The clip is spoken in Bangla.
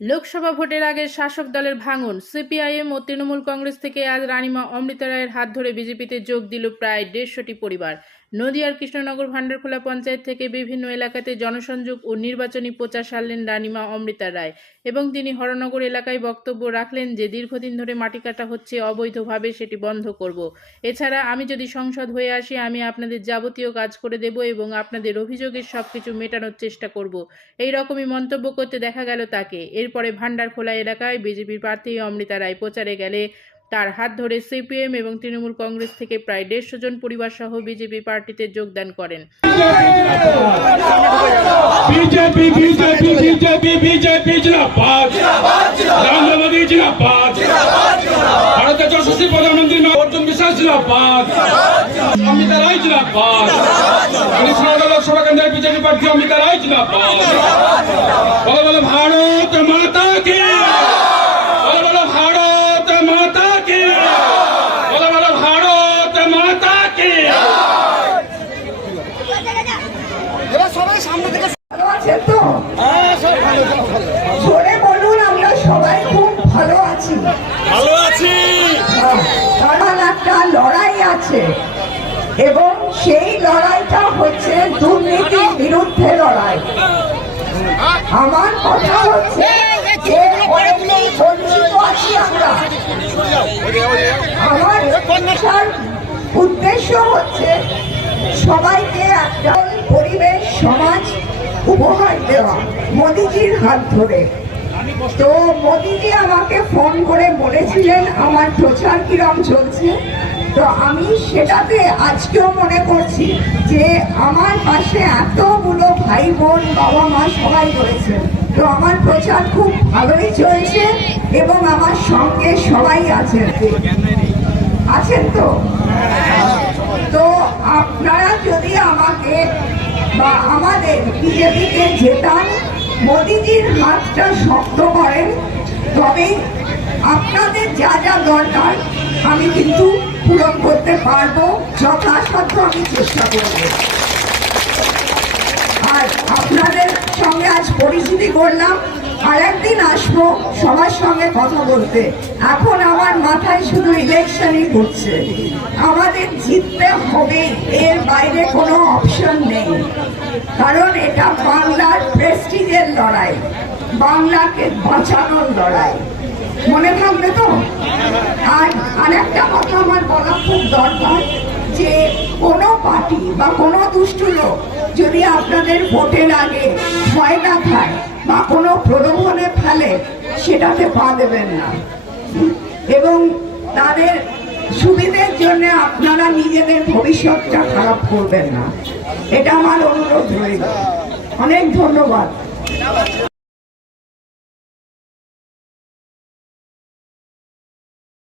লোকসভা ভোটের আগে শাসক দলের ভাঙন। সিপিআইএম ও তৃণমূল কংগ্রেস থেকে আজ রানিমা অমৃতা রায়ের হাত ধরে বিজেপিতে যোগ দিল প্রায় 150টি পরিবার। নদিয়ার কৃষ্ণনগর ভান্ডারখোলা পঞ্চায়েত থেকে বিভিন্ন এলাকাতে জনসংযোগ ও নির্বাচনী প্রচার সারলেন রানিমা অমৃতা রায় এবং তিনি হরনগর এলাকায় বক্তব্য রাখলেন যে দীর্ঘদিন ধরে মাটি কাটা হচ্ছে অবৈধভাবে, সেটি বন্ধ করব। এছাড়া আমি যদি সংসদ হয়ে আসি আমি আপনাদের যাবতীয় কাজ করে দেব এবং আপনাদের অভিযোগের সবকিছু মেটানোর চেষ্টা করব। এই রকমই মন্তব্য করতে দেখা গেল তাকে। এরপরে ভান্ডারখোলা এলাকায় বিজেপির প্রার্থী অমৃতা রায় প্রচারে গেলে তার হাত ধরে সিপিএম এবং তৃণমূল কংগ্রেস থেকে প্রায় 150 জন পরিবার সহ বিজেপি পার্টিতে যোগদান করেন। বিজেপি বিজেপি বিজেপি বিজেপি জিন্দাবাদ, নরেন্দ্র মোদী জিন্দাবাদ, ভারতের যশস্বী প্রধানমন্ত্রী অর্জুন বিশ্বাস জিন্দাবাদ, অমৃতা রায় জিন্দাবাদ, কৃষ্ণনগর লোকসভা কেন্দ্রের বিজেপি প্রার্থী অমৃতা রায় জিন্দাবাদ। বলো বলো ভারত মাতা কি, বলো বলো ভারত মাতা কি, বলো বলো ভারত মাতা কি। সবাই সামনে থেকে আছেন তো? জোরে বলুন, আমরা সবাই খুব ভালো আছি। ভালো আছি। কারণ একটা লড়াই আছে এবং সেই লড়াইটা হচ্ছে দুর্নীতির বিরুদ্ধে লড়াই। আমার কথা হচ্ছে যে অনেকেই বঞ্চিত আছি আমরা। আমার উদ্দেশ্য হচ্ছে সবাইকে একটা পরিবেশ সমাজ উপহার দেওয়া মোদিজির হাত ধরে। তো মোদিজি আমাকে ফোন করে বলেছিলেন আমার প্রচার কিরম চলছে, তো আমি সেটাতে আজকেও মনে করছি যে আমার পাশে এতগুলো ভাই বোন বাবা মা সবাই রয়েছে, তো আমার প্রচার খুব ভালোই চলছে এবং আমার সঙ্গে সবাই আছেন তো। তো আপনারা যদি আমাকে বা আমাদের বিজেপিকে জেতান, মোদিজির হাতটা শক্ত করেন, তবে আপনাদের যা যা দরকার আমি কিন্তু পূরণ করতে পারবো, যথাসাধ্য আমি চেষ্টা করব। আর আপনাদের সঙ্গে আজ পরিচিতি করলাম, আর একদিন আসবো সবার সঙ্গে কথা বলতে। এখন আমার মাথায় শুধু ইলেকশনই ঘুরছে। আমাদের জিততে হবে, এর বাইরে কোনো অপশন নেই, কারণ এটা বাংলার প্রেস্টিজের লড়াই, বাংলাকে বাঁচানোর লড়াই। মনে থাকবে তো? আর একটা কথা আমার বলা খুব দরকার, যে কোনো পার্টি বা কোনো দুষ্টু লোক যদি আপনাদের ভোটের আগে ভয় না খায় বা কোনো প্রলোভনে ফেলে, সেটাতে পা দেবেন না এবং তাদের সুবিধের জন্য আপনারা নিজেদের ভবিষ্যৎটা খারাপ করবেন না। এটা আমার অনুরোধ রইল। অনেক ধন্যবাদ।